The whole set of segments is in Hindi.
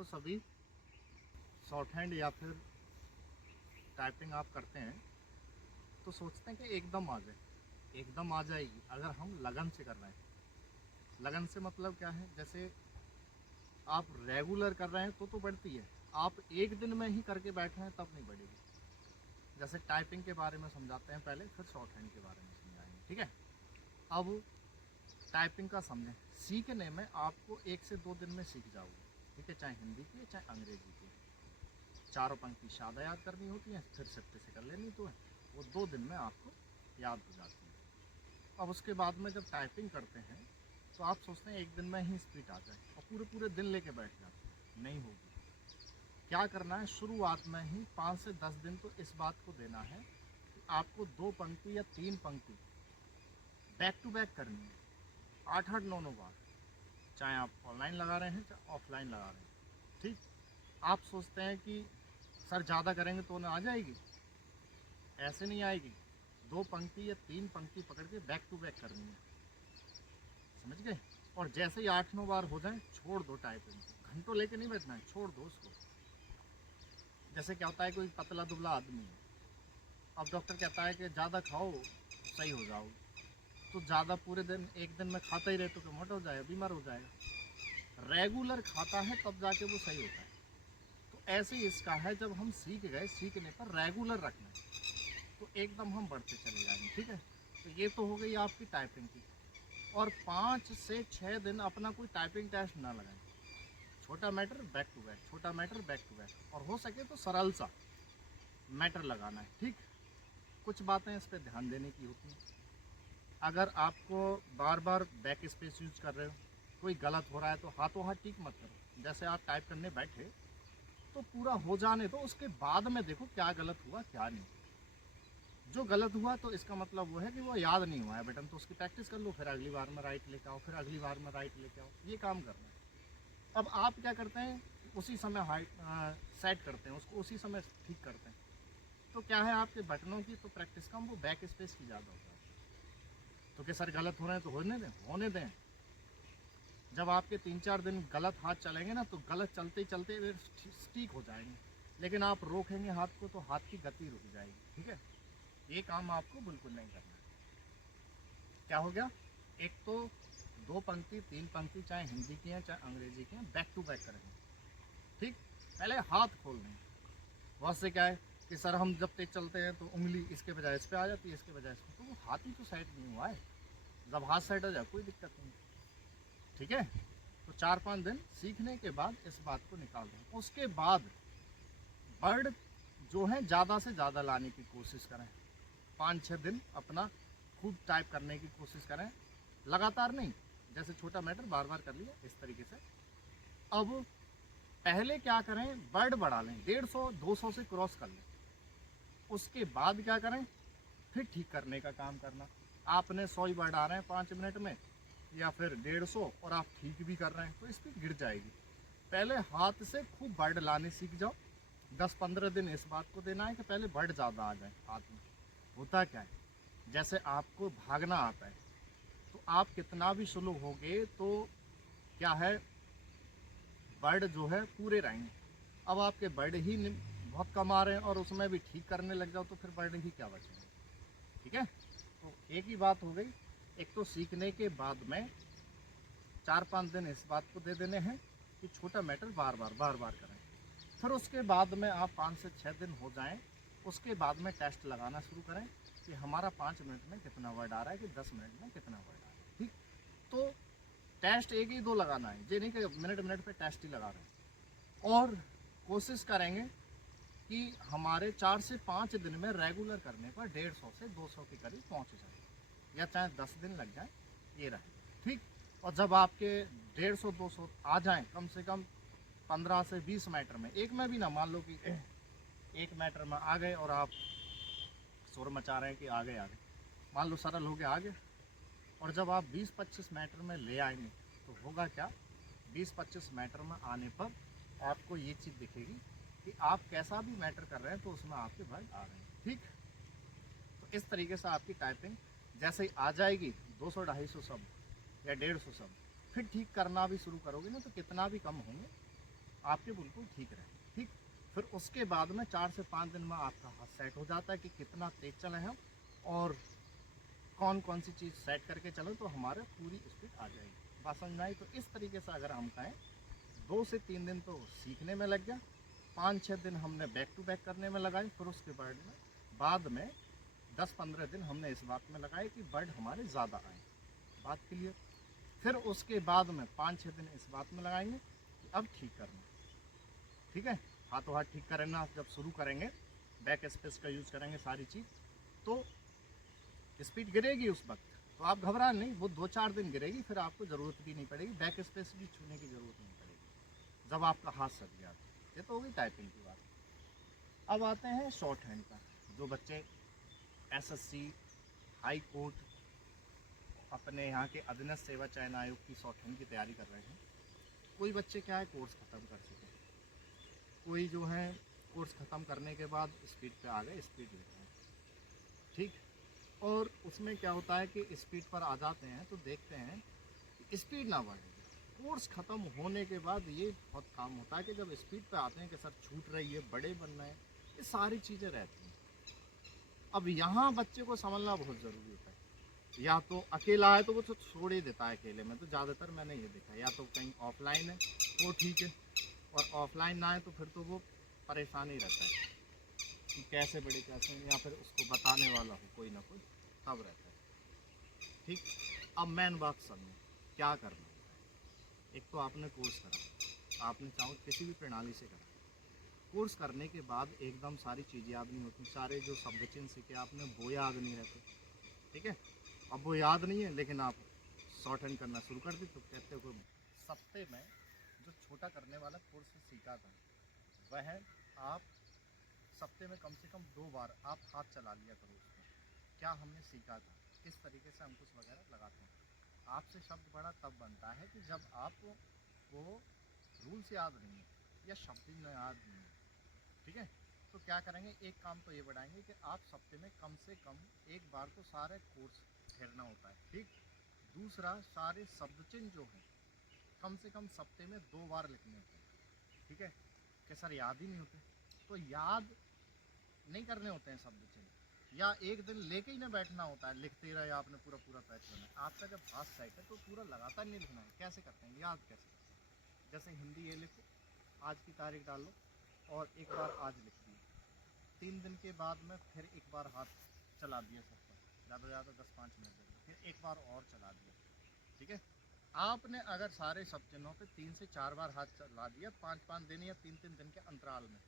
देखो सभी शॉर्ट हैंड या फिर टाइपिंग आप करते हैं तो सोचते हैं कि एकदम आ जाए, एकदम आ जाएगी अगर हम लगन से कर रहे हैं। लगन से मतलब क्या है, जैसे आप रेगुलर कर रहे हैं तो बढ़ती है, आप एक दिन में ही करके बैठ रहे हैं तब नहीं बढ़ेगी। जैसे टाइपिंग के बारे में समझाते हैं पहले, फिर शॉर्ट हैंड के बारे में समझाएंगे, ठीक है। अब टाइपिंग का समझें। सीखने में आपको 1 से 2 दिन में सीख जाओगे, ठीक है, चाहे हिंदी की चाहे अंग्रेजी की। चारों पंक्ति सादा याद करनी होती हैं, फिर सिफ्ट से कर लेनी तो है, वो 2 दिन में आपको याद हो जाती है। अब उसके बाद में जब टाइपिंग करते हैं तो आप सोचते हैं एक दिन में ही स्पीड आ जाए और पूरे पूरे दिन लेके बैठ जाते हैं, नहीं होगी। क्या करना है, शुरुआत में ही 5 से 10 दिन तो इस बात को देना है कि आपको 2 पंक्ति या 3 पंक्ति बैक टू बैक करनी है, 8-8, 9-9 बार, चाहे आप ऑनलाइन लगा रहे हैं चाहे ऑफलाइन लगा रहे हैं, ठीक। आप सोचते हैं कि सर ज़्यादा करेंगे तो ना आ जाएगी, ऐसे नहीं आएगी। 2 पंक्ति या 3 पंक्ति पकड़ के बैक टू बैक करनी है, समझ गए। और जैसे ही 8-9 बार हो जाए छोड़ दो टाइपिंग को, घंटों लेके नहीं बैठना है, छोड़ दो उसको। जैसे क्या होता है, कोई पतला दुबला आदमी है, अब डॉक्टर कहता है कि ज़्यादा खाओ सही हो जाओ, तो ज़्यादा पूरे दिन एक दिन में खाता ही रहे तो मोटा हो जाएगा, बीमार हो जाएगा। रेगुलर खाता है तब जाके वो सही होता है। तो ऐसे ही इसका है, जब हम सीख गए, सीखने पर रेगुलर रखना है तो एकदम हम बढ़ते चले जाएंगे, ठीक है। तो ये तो हो गई आपकी टाइपिंग की। और 5 से 6 दिन अपना कोई टाइपिंग टेस्ट ना लगाएं। छोटा मैटर बैक टू बैक, छोटा मैटर बैक टू बैक, और हो सके तो सरल सा मैटर लगाना है, ठीक। कुछ बातें इस पर ध्यान देने की होती हैं। अगर आपको बार बार बैक स्पेस यूज कर रहे हो, कोई गलत हो रहा है तो हाथों हाथ टिक मत करो। जैसे आप टाइप करने बैठे तो पूरा हो जाने दो, उसके बाद में देखो क्या गलत हुआ क्या नहीं। जो गलत हुआ तो इसका मतलब वो है कि वो याद नहीं हुआ है बटन, तो उसकी प्रैक्टिस कर लो, फिर अगली बार में राइट लेके आओ, फिर अगली बार में राइट लेके आओ, ये काम करना है। अब आप क्या करते हैं, उसी समय सेट करते हैं उसको, उसी समय ठीक करते हैं। तो क्या है, आपके बटनों की तो प्रैक्टिस कम, वो बैक स्पेस की ज़्यादा होता है। तो क्या सर गलत हो रहे हैं तो होने दें, होने दें। जब आपके 3-4 दिन गलत हाथ चलेंगे ना, तो गलत चलते चलते ठीक हो जाएंगे। लेकिन आप रोकेंगे हाथ को तो हाथ की गति रुक जाएगी, ठीक है। ये काम आपको बिल्कुल नहीं करना है। क्या हो गया, एक तो 2 पंक्ति 3 पंक्ति, चाहे हिंदी की हैं चाहे अंग्रेजी की हैं, बैक टू बैक करेंगे, ठीक। पहले हाथ खोल लें। बहुत से क्या है कि सर हम जब तेज चलते हैं तो उंगली इसके बजाय इस पर आ जाती है, इसके बजाय इस पर, तो वो हाथ ही तो साइड नहीं हुआ है। जब हाथ साइड हो जाए कोई दिक्कत नहीं, ठीक है। तो 4-5 दिन सीखने के बाद इस बात को निकाल दें। उसके बाद वर्ड जो है ज़्यादा से ज़्यादा लाने की कोशिश करें। 5-6 दिन अपना खूब टाइप करने की कोशिश करें, लगातार नहीं। जैसे छोटा मैटर बार बार कर लिया इस तरीके से। अब पहले क्या करें, वर्ड बढ़ा लें, 150-200 से क्रॉस कर लें। उसके बाद क्या करें, फिर ठीक करने का काम करना। आपने 100 ही वर्ड आ रहे हैं 5 मिनट में, या फिर 150, और आप ठीक भी कर रहे हैं तो स्पीड गिर जाएगी। पहले हाथ से खूब वर्ड लाने सीख जाओ। 10-15 दिन इस बात को देना है कि पहले वर्ड ज़्यादा आ जाए हाथ में। होता क्या है, जैसे आपको भागना आता है तो आप कितना भी स्लो होगे तो क्या है, वर्ड जो है पूरे रहेंगे। अब आपके वर्ड ही बहुत कम आ रहे हैं और उसमें भी ठीक करने लग जाओ तो फिर वर्ड ही क्या बचेंगे, ठीक है। तो एक ही बात हो गई, एक तो सीखने के बाद में 4-5 दिन इस बात को दे देने हैं कि छोटा मैटर बार बार करें। फिर उसके बाद में आप 5 से 6 दिन हो जाएं, उसके बाद में टेस्ट लगाना शुरू करें कि हमारा 5 मिनट में कितना वर्ड आ रहा है, कि 10 मिनट में कितना वर्ड आ रहा है, ठीक। तो टेस्ट 1 ही 2 लगाना है, ये नहीं कि मिनट मिनट पे टेस्ट ही लगा रहे हैं। और कोशिश करेंगे कि हमारे 4 से 5 दिन में रेगुलर करने पर 150 से 200 के करीब पहुंच जाए, या चाहे 10 दिन लग जाए, ये रहे, ठीक। और जब आपके 150-200 आ जाएं, कम से कम 15 से 20 मैटर में, एक में भी ना, मान लो कि एक मैटर में आ गए और आप शोर मचा रहे हैं कि आगे आगे, मान लो सरल हो गया आगे। और जब आप 20-25 मैटर में ले आएंगे तो होगा क्या, 20-25 मैटर में आने पर आपको ये चीज़ दिखेगी कि आप कैसा भी मैटर कर रहे हैं तो उसमें आपके वर्ड आ रहे हैं, ठीक। तो इस तरीके से आपकी टाइपिंग जैसे ही आ जाएगी, 200-250 शब्द या 150 शब्द, फिर ठीक करना भी शुरू करोगे ना तो कितना भी कम होंगे, आपके बिल्कुल ठीक रहे। ठीक, फिर उसके बाद में 4 से 5 दिन में आपका हाथ सेट हो जाता है कि कितना तेज़ चले हम और कौन कौन सी चीज़ सेट करके चलें तो हमारे पूरी स्पीड आ जाएगी। बात समझ में आई? तो इस तरीके से अगर हम कहें 2 से 3 दिन तो सीखने में लग गया, 5-6 दिन हमने बैक टू बैक करने में लगाए, फिर उसके बाद में 10-15 दिन हमने इस बात में लगाए कि बर्ड हमारे ज़्यादा आए। बात क्लियर? फिर उसके बाद में 5-6 दिन इस बात में लगाएंगे कि अब ठीक करना। ठीक है, हाथों हाथ ठीक करना जब शुरू करेंगे, बैक स्पेस का यूज़ करेंगे सारी चीज़, तो स्पीड गिरेगी उस वक्त, तो आप घबरा नहीं, वो 2-4 दिन गिरेगी, फिर आपको ज़रूरत भी नहीं पड़ेगी, बैक स्पेस भी छूने की ज़रूरत नहीं पड़ेगी जब आपका हाथ सट गया। ये तो होगी टाइपिंग की बात। अब आते हैं शॉर्ट हैंड पर। जो बच्चे एसएससी, हाई कोर्ट, अपने यहाँ के अधीनस्थ सेवा चयन आयोग की शॉर्ट हैंड की तैयारी कर रहे हैं, कोई बच्चे क्या है कोर्स ख़त्म कर चुके हैं, कोई जो है कोर्स ख़त्म करने के बाद स्पीड पे आ गए, स्पीड ले रहे हैं। ठीक, और उसमें क्या होता है कि स्पीड पर आ जाते हैं तो देखते हैं कि स्पीड ना बढ़ेगी। कोर्स ख़त्म होने के बाद ये बहुत काम होता है कि जब स्पीड पे आते हैं कि सर छूट रही है, बड़े बन रहे हैं, ये सारी चीज़ें रहती हैं। अब यहाँ बच्चे को समझना बहुत ज़रूरी होता है। या तो अकेला है तो वो तो छोड़ ही देता है अकेले में, तो ज़्यादातर मैंने ये देखा, या तो कहीं ऑफलाइन है तो ठीक है, और ऑफलाइन ना है तो फिर तो वो परेशान ही रहता है कि कैसे बड़े कैसे, या फिर उसको बताने वाला हो कोई ना कोई, तब रहता है। ठीक, अब मेन बात समझो क्या करना है। एक तो आपने कोर्स करा, आपने चाहो किसी भी प्रणाली से करा, कोर्स करने के बाद एकदम सारी चीज़ें याद नहीं होती, सारे जो शब्द चिन्ह सीखे आपने वो याद नहीं रहते। ठीक है, अब वो याद नहीं है लेकिन आप शॉर्ट हैंड करना शुरू कर दी तो कहते हो सप्ते में जो छोटा करने वाला कोर्स सीखा था वह आप सप्ते में कम से कम 2 बार आप हाथ चला लिया करो उसमें। क्या हमने सीखा था, किस तरीके से अंकुश वगैरह लगाते हैं। आपसे शब्द बड़ा तब बनता है कि जब आपको वो रूल्स याद नहीं है या शब्द ही याद नहीं है। ठीक है, तो क्या करेंगे, एक काम तो ये बढ़ाएंगे कि आप सप्ते में कम से कम एक बार तो सारे कोर्स फेरना होता है। ठीक, दूसरा सारे शब्द चिन्ह जो हैं कम से कम सप्ते में 2 बार लिखने होते हैं। ठीक है, कि सर याद ही नहीं होते, तो याद नहीं करने होते हैं शब्द चिन्ह, या एक दिन लेके ही ना बैठना होता है, लिखते रहे आपने पूरा पूरा पैच करना है। आपका जब हाथ सेट है तो पूरा लगातार नहीं लिखना है। कैसे करते हैं, याद कैसे करते हैं, जैसे हिंदी ये लिखो, आज की तारीख डाल लो और एक बार आज लिख दिया, 3 दिन के बाद में फिर एक बार हाथ चला दिया सब पर, ज़्यादा से ज़्यादा 10-5 मिनट देंगे, फिर एक बार और चला दिया। ठीक है, आपने अगर सारे सब चिन्हों पे 3 से 4 बार हाथ चला दिया 5-5 दिन या 3-3 दिन के अंतराल में,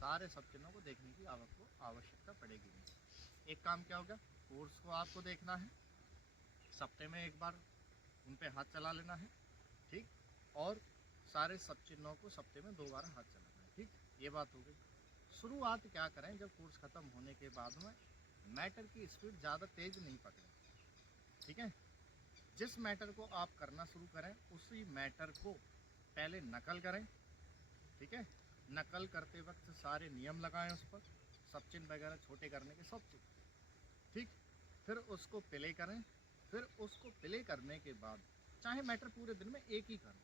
सारे सब चिन्हों को देखने की आपको आवश्यकता पड़ेगी नहीं। एक काम क्या होगा, कोर्स को आपको देखना है, सप्ते में एक बार उन पे हाथ चला लेना है। ठीक, और सारे सब चिन्हों को सप्ते में 2 बार हाथ चलाना है। ठीक, ये बात हो गई। शुरुआत क्या करें, जब कोर्स ख़त्म होने के बाद में मैटर की स्पीड ज़्यादा तेज़ नहीं पकड़ें। ठीक है, जिस मैटर को आप करना शुरू करें उसी मैटर को पहले नकल करें। ठीक है, नकल करते वक्त सारे नियम लगाएं उस पर, सब चिन्ह वगैरह छोटे करने के सब चीज़। ठीक, फिर उसको प्ले करें, फिर उसको प्ले करने के बाद चाहे मैटर पूरे दिन में एक ही करें।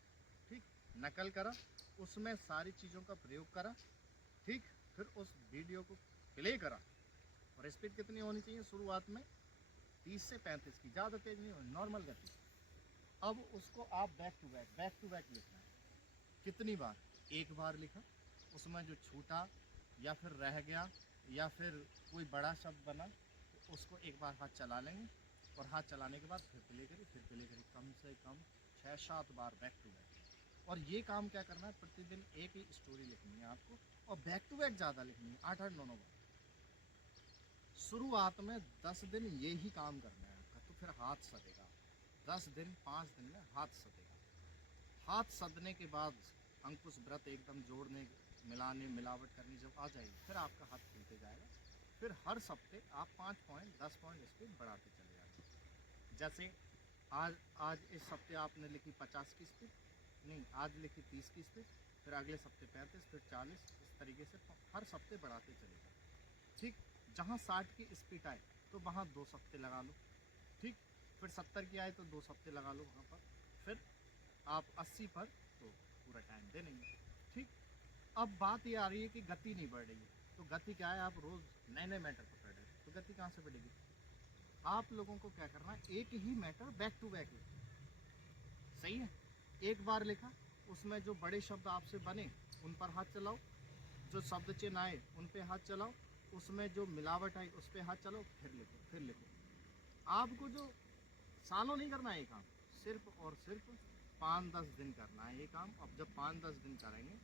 ठीक, नकल करा, उसमें सारी चीज़ों का प्रयोग करा। ठीक, फिर उस वीडियो को प्ले करा, और स्पीड कितनी होनी चाहिए शुरुआत में 30 से 35 की, ज़्यादा तेज़ नहीं होनी, नॉर्मल गति। अब उसको आप बैक टू बैक लिखना है। कितनी बार, एक बार लिखा, उसमें जो छूटा या फिर रह गया या फिर कोई बड़ा शब्द बना तो उसको एक बार हाथ चला लेंगे, और हाथ चलाने के बाद फिर प्ले करें कम से कम 6-7 बार बैक टू बैक। और ये काम क्या करना है, प्रतिदिन एक ही स्टोरी लिखनी है आपको, और बैक टू बैक ज़्यादा लिखनी है, 8-8-9-9 बार। शुरुआत में 10 दिन ये ही काम करना है आपका, तो फिर हाथ सदेगा। 10 दिन 5 दिन में हाथ सदेगा। हाथ सदने के बाद अंकुश व्रत एकदम जोड़ने मिलाने मिलावट करनी जब आ जाएगी, फिर आपका हाथ खुलते जाएगा। फिर हर सप्ते आप 5 पॉइंट 10 पॉइंट स्पीड बढ़ाते चले जाएंगे। जैसे आज आज इस सप्ते आपने लिखी 50 की स्पीड, नहीं आज लिखी 30 की स्पीड, फिर अगले सप्ते 35, फिर 40, इस तरीके से हर सप्ते बढ़ाते चले जाए। ठीक, जहाँ 60 की स्पीड आए तो वहाँ 2 सप्ते लगा लो। ठीक, फिर 70 की आए तो 2 सप्ते लगा लो वहाँ पर, फिर आप 80 पर तो पूरा टाइम दे लेंगे। ठीक। अब बात ये आ रही है कि गति नहीं बढ़ रही है, तो गति क्या है, आप रोज नए नए मैटर पकड़ रहे हो, तो गति कहाँ से बढ़ेगी। आप लोगों को क्या करना है, एक ही मैटर बैक टू बैक लिखना। सही है, एक बार लिखा, उसमें जो बड़े शब्द आपसे बने उन पर हाथ चलाओ, जो शब्द चिन्ह आए उन पे हाथ चलाओ, उसमें जो मिलावट आई उस पे हाथ चलाओ, फिर लिखो फिर लिखो। आपको जो सालों नहीं करना है ये काम, सिर्फ और सिर्फ 5-10 दिन करना है ये काम। अब जब 5-10 दिन करेंगे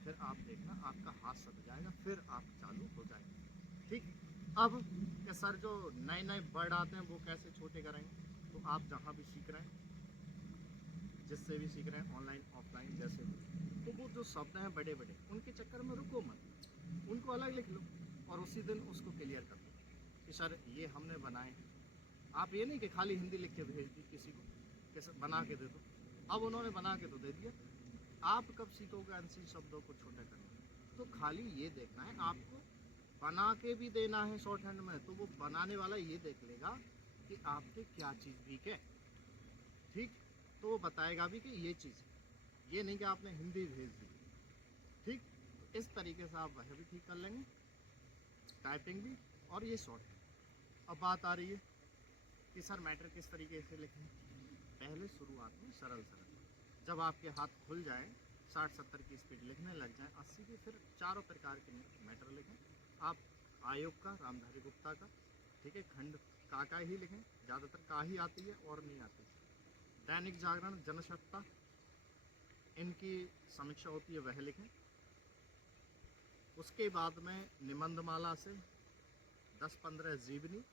फिर आप देखना आपका हाथ सट जाएगा, फिर आप चालू हो जाएंगे। ठीक। अब कि सर जो नए नए वर्ड आते हैं वो कैसे छोटे करेंगे, तो आप जहाँ भी सीख रहे हैं, जिससे भी सीख रहे हैं, ऑनलाइन ऑफलाइन जैसे भी, तो वो जो शब्द हैं बड़े बड़े उनके चक्कर में रुको मत, उनको अलग लिख लो और उसी दिन उसको क्लियर कर दो कि सर ये हमने बनाए हैं। आप ये नहीं कि खाली हिंदी लिख के भेज दी किसी को कि सर बना के दे दो, अब उन्होंने बना के तो दे दिया, आप कब सीखोगे अनसी शब्दों को छोटा करना। तो खाली ये देखना है आपको, बना के भी देना है शॉर्ट हैंड में, तो वो बनाने वाला ये देख लेगा कि आपके क्या चीज़ वीक है। ठीक। तो वो बताएगा भी कि ये चीज़ है, ये नहीं कि आपने हिंदी भेज दी। ठीक। तो इस तरीके से आप वह भी ठीक कर लेंगे, टाइपिंग भी और ये शॉर्ट हैंड। अब बात आ रही है कि सर मैटर किस तरीके से लिखें। पहले शुरुआत में सरल सरल, जब आपके हाथ खुल जाए, 60-70 की स्पीड लिखने लग जाए, 80 की, फिर चारों प्रकार के मैटर लिखें। आप आयोग का, रामधारी गुप्ता का, ठीक है, खंड का ही लिखें, ज़्यादातर का ही आती है और नहीं आती। दैनिक जागरण, जनसत्ता, इनकी समीक्षा होती है वह लिखें। उसके बाद में निबंधमाला से 10-15 जीवनी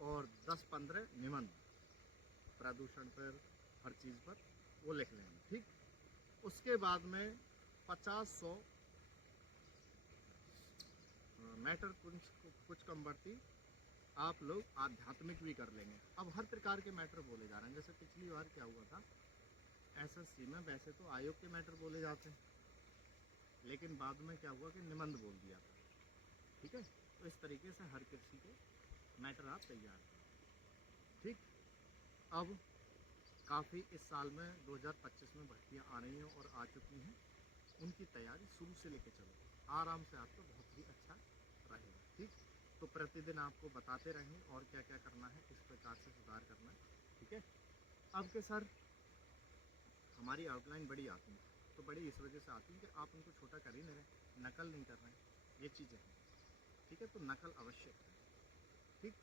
और 10-15 निबंध, प्रदूषण पर, हर चीज़ पर, वो लिख लेंगे। ठीक। उसके बाद में 50-100 मैटर, कुछ कम बढ़ती आप लोग आध्यात्मिक भी कर लेंगे। अब हर प्रकार के मैटर बोले जा रहे हैं। जैसे पिछली बार क्या हुआ था, एसएससी में वैसे तो आयोग के मैटर बोले जाते हैं, लेकिन बाद में क्या हुआ कि निबंध बोल दिया था। ठीक है। तो इस तरीके से हर किसी के मैटर आप तैयार करें। ठीक। अब काफ़ी इस साल में 2025 में भर्तियाँ आ रही हैं और आ चुकी हैं, उनकी तैयारी शुरू से लेके चलो, आराम से आपको बहुत ही अच्छा रहेगा। ठीक। तो प्रतिदिन आपको बताते रहें और क्या क्या करना है, किस प्रकार से सुधार करना है। ठीक है। अब के सर हमारी आउटलाइन बड़ी आती है, तो बड़ी इस वजह से आती है कि आप उनको छोटा कर ही नहीं रहे, नकल नहीं कर रहे हैं, ये चीज़ें हैं। ठीक है। तो नकल अवश्य करें। ठीक।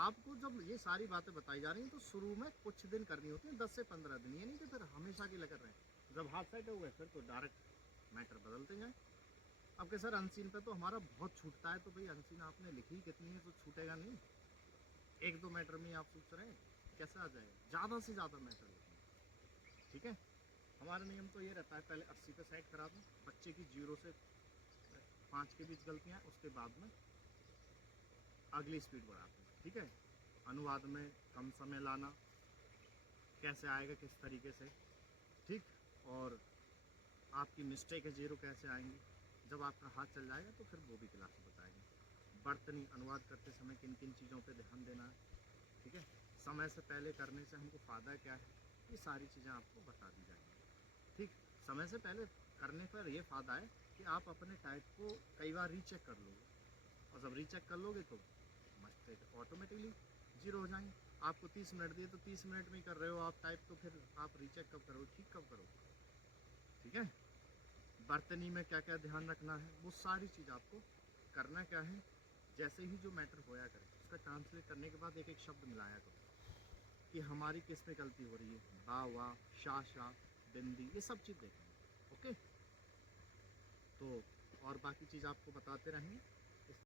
आपको जब ये सारी बातें बताई जा रही हैं तो शुरू में कुछ दिन करनी होती है, 10 से 15 दिन, ये नहीं कि फिर हमेशा के लिए कर रहे हैं। जब हाथ सेट हो गए फिर तो डायरेक्ट मैटर बदलते जाएँ। अब के सर अनसीन पे तो हमारा बहुत छूटता है, तो भाई अनसीन आपने लिखी कितनी है तो छूटेगा नहीं। 1-2 मैटर में आप सोच रहे हैं कैसे आ जाएगा, ज़्यादा से ज़्यादा मैटर लिखें। ठीक है। हमारा नियम तो ये रहता है, पहले 80 पे सेट करा दूँ, बच्चे की 0 से 5 के बीच गलतियाँ, उसके बाद में अगली स्पीड बढ़ाते हैं। ठीक है। अनुवाद में कम समय लाना कैसे आएगा, किस तरीके से। ठीक। और आपकी मिस्टेक है 0 कैसे आएंगी, जब आपका हाथ चल जाएगा तो फिर वो भी क्लास में बताएंगे। बर्तनी अनुवाद करते समय किन किन चीज़ों पे ध्यान देना है। ठीक है। समय से पहले करने से हमको फ़ायदा क्या है, ये सारी चीज़ें आपको बता दी जाएंगी। ठीक। समय से पहले करने पर ये फ़ायदा है कि आप अपने टाइप को कई बार रीचेक कर लोगे, और जब रीचेक कर लोगे तो मिस्टेक ऑटोमेटिकली 0 हो जाएंगे। आपको 30 मिनट दिए तो 30 मिनट में ही कर रहे हो आप टाइप, तो फिर आप रीचेक कब करोगे, ठीक कब करोगे। ठीक है। बर्तनी में क्या क्या ध्यान रखना है, वो सारी चीज़ आपको करना क्या है, जैसे ही जो मैटर होया करे उसका ट्रांसलेट करने के बाद एक एक शब्द मिलाया करो कि हमारी किस पे गलती हो रही है, बा वाह, शाह, बिंदी, ये सब चीज़ देखेंगे। ओके। तो और बाकी चीज़ आपको बताते रहेंगे।